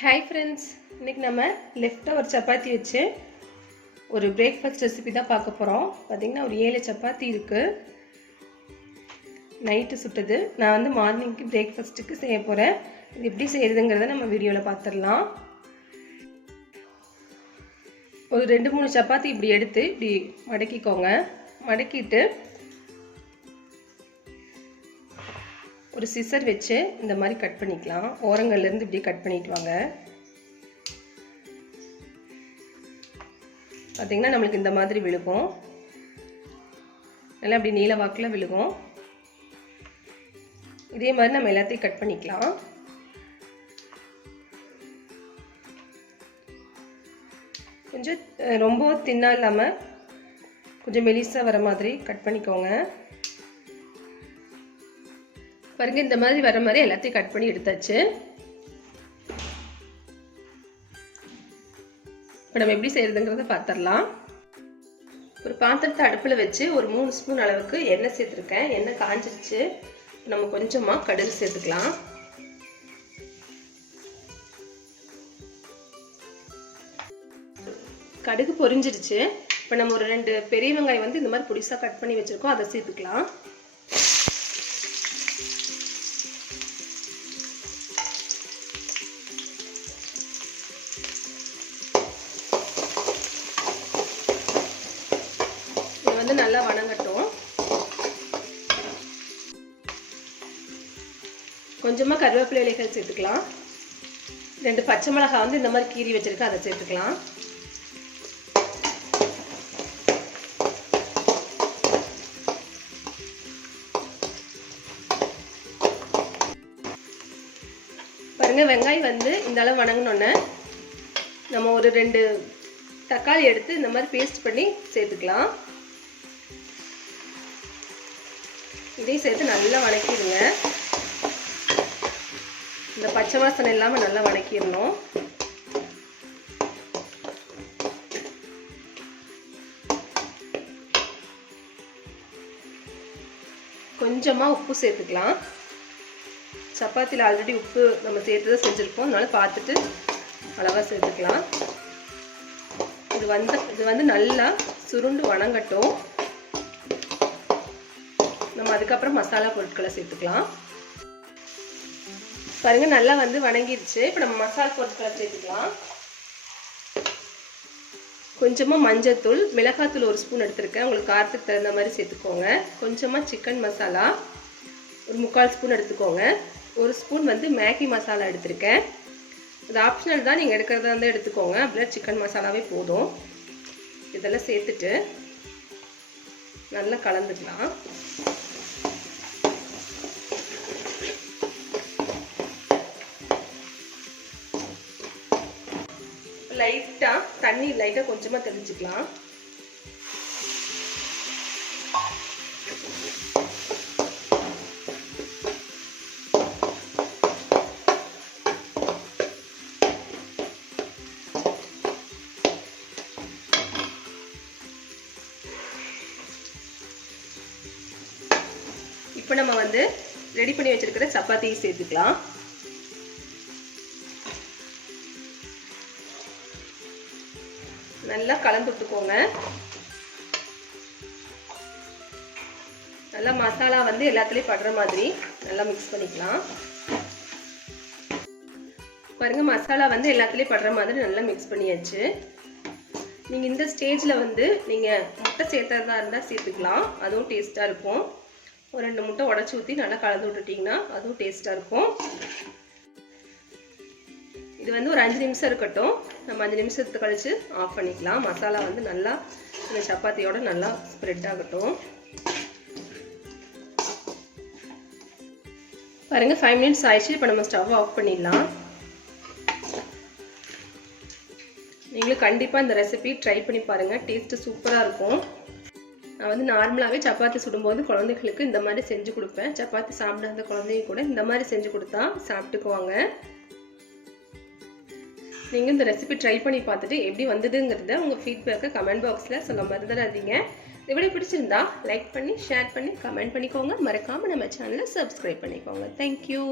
Hi friends இன்றைக்கி நம்ம left ஒரு சப்பாத்தி வச்சு ஒரு பிரேக்ஃபாஸ்ட் ரெசிபி தான் பார்க்க போகிறோம் பார்த்திங்கன்னா ஒரு ஏழு சப்பாத்தி இருக்குது நைட்டு சுட்டது. நான் வந்து மார்னிங்க்கு பிரேக்ஃபாஸ்ட்டுக்கு செய்ய போகிறேன் இது எப்படி செய்கிறதுங்கிறத நம்ம வீடியோவில் பார்த்துடலாம் ஒரு ரெண்டு மூணு சப்பாத்தி இப்படி எடுத்து இப்படி மடக்கிக்கோங்க. மடக்கிட்டு ஒரு சிசர் வச்சு இந்த மாதிரி கட் பண்ணிக்கலாம். ஓரங்கள்லேருந்து இப்படி கட் பண்ணிட்டு வாங்க. பார்த்திங்கன்னா நம்மளுக்கு இந்த மாதிரி விழுகும். நல்லா இப்படி நீல வாக்கில் விழுகும். இதே மாதிரி நம்ம எல்லாத்தையும் கட் பண்ணிக்கலாம். கொஞ்சம் ரொம்ப தின்னா இல்லாமல் கொஞ்சம் மெலிசாக வர மாதிரி கட் பண்ணிக்கோங்க. பாருங்க இந்த மாதிரி வர மாதிரி எல்லாத்தையும் கட் பண்ணி எடுத்தாச்சு. இப்போ நம்ம எப்படி செய்யறதுங்கிறத பார்த்துடலாம் ஒரு பாத்திரத்தை அடுப்பில் வச்சு ஒரு மூணு ஸ்பூன் அளவுக்கு எண்ணெய் சேர்த்துருக்கேன். எண்ணெய் காஞ்சிருச்சு. நம்ம கொஞ்சமாக கடுகு சேர்த்துக்கலாம். கடுகு பொரிஞ்சிருச்சு. இப்போ நம்ம ஒரு ரெண்டு பெரிய வெங்காயம் வந்து இந்த மாதிரி புடிசாக கட் பண்ணி வச்சுருக்கோம். அதை சேர்த்துக்கலாம். வந்து நல்லா வணங்கட்டும். கொஞ்சமாக கருவேப்பிலை இலைகள் சேர்த்துக்கலாம். ரெண்டு பச்சை மிளகாய் வந்து இந்த மாதிரி கீறி வச்சுருக்கோம் அதை சேர்த்துக்கலாம். பாருங்க வெங்காயம் வந்து இந்த அளவு வணங்கினோன்னே நம்ம ஒரு ரெண்டு தக்காளி எடுத்து இந்த மாதிரி பேஸ்ட் பண்ணி சேர்த்துக்கலாம். இதையும் சேர்த்து நல்லா வணக்கிடுங்க. இந்த பச்சை வாசனை இல்லாமல் நல்லா வணக்கிடணும். கொஞ்சமாக உப்பு சேர்த்துக்கலாம். சப்பாத்தியில் ஆல்ரெடி உப்பு நம்ம சேர்த்து தான் செஞ்சுருப்போம். அதனால பார்த்துட்டு அளவாக சேர்த்துக்கலாம். இது வந்து இது வந்து நல்லா சுருண்டு வணங்கட்டும். அதுக்கப்புறம் மசாலா பொருட்களை சேர்த்துக்கலாம். பாருங்க நல்லா வந்து வணங்கிடுச்சு இப்போ நம்ம மசாலா பொருட்களை சேர்த்துக்கலாம். கொஞ்சமாக மஞ்சத்தூள் மிளகாத்தூள் ஒரு ஸ்பூன் எடுத்திருக்கேன். உங்களுக்கு காரத்துக்கு தகுந்த மாதிரி சேர்த்துக்கோங்க. கொஞ்சமாக சிக்கன் மசாலா ஒரு முக்கால் ஸ்பூன் எடுத்துக்கோங்க. ஒரு ஸ்பூன் வந்து மேகி மசாலா எடுத்திருக்கேன். அது ஆப்ஷனல் தான். நீங்கள் எடுக்கிறதா இருந்தால் எடுத்துக்கோங்க. அப்படின்னா சிக்கன் மசாலாவே போதும். இதெல்லாம் சேர்த்துட்டு நல்லா கலந்துக்கலாம். லைட்டாக தண்ணி லைட்டாக கொஞ்சமாக தெளிச்சுக்கலாம். இப்போ நம்ம வந்து ரெடி பண்ணி வச்சிருக்கிற சப்பாத்தியை சேர்த்துக்கலாம். நல்லா கலந்து விட்டுக்கோங்க நல்லா மசாலா வந்து எல்லாத்துலேயும் படுற மாதிரி நல்லா மிக்ஸ் பண்ணிக்கலாம். பாருங்க மசாலா வந்து எல்லாத்துலேயும் படுற மாதிரி நல்லா மிக்ஸ் பண்ணியாச்சு. நீங்கள் இந்த ஸ்டேஜில் வந்து நீங்கள் முட்டை சேர்த்துறதா இருந்தால் சேர்த்துக்கலாம். அதுவும் டேஸ்ட்டாக இருக்கும். ஒரு ரெண்டு முட்டை உடச்சி ஊற்றி நல்லா கலந்து விட்டுட்டிங்கன்னா அதுவும் டேஸ்ட்டாக இருக்கும். இது வந்து ஒரு அஞ்சு நிமிஷம் இருக்கட்டும். நம்ம அஞ்சு நிமிஷத்துக்கு கழித்து ஆஃப் பண்ணிக்கலாம். மசாலா வந்து நல்லா இந்த சப்பாத்தியோட நல்லா ஸ்ப்ரெட் ஆகட்டும். பாருங்கள் ஃபைவ் மினிட்ஸ் ஆயிடுச்சு. இப்போ நம்ம ஸ்டவ் ஆஃப் பண்ணிடலாம். நீங்களும் கண்டிப்பாக இந்த ரெசிபி ட்ரை பண்ணி பாருங்கள் டேஸ்ட்டு சூப்பராக இருக்கும். நான் வந்து நார்மலாகவே சப்பாத்தி சுடும்போது குழந்தைகளுக்கு இந்த மாதிரி செஞ்சு கொடுப்பேன். சப்பாத்தி சாப்பிடாத குழந்தைங்க கூட இந்த மாதிரி செஞ்சு கொடுத்தா சாப்பிட்டுக்குவாங்க. நீங்கள் இந்த ரெசிபி ட்ரை பண்ணி பார்த்துட்டு எப்படி வந்ததுங்கிறத உங்கள் ஃபீட்பேக்கை கமெண்ட் பாக்ஸில் சொல்ல மறந்துடாதீங்க. இந்த வீடியோ பிடிச்சிருந்தா லைக் பண்ணி ஷேர் பண்ணி கமெண்ட் பண்ணிக்கோங்க. மறக்காமல் நம்ம சேனலை சப்ஸ்கிரைப் பண்ணிக்கோங்க. தேங்க்யூ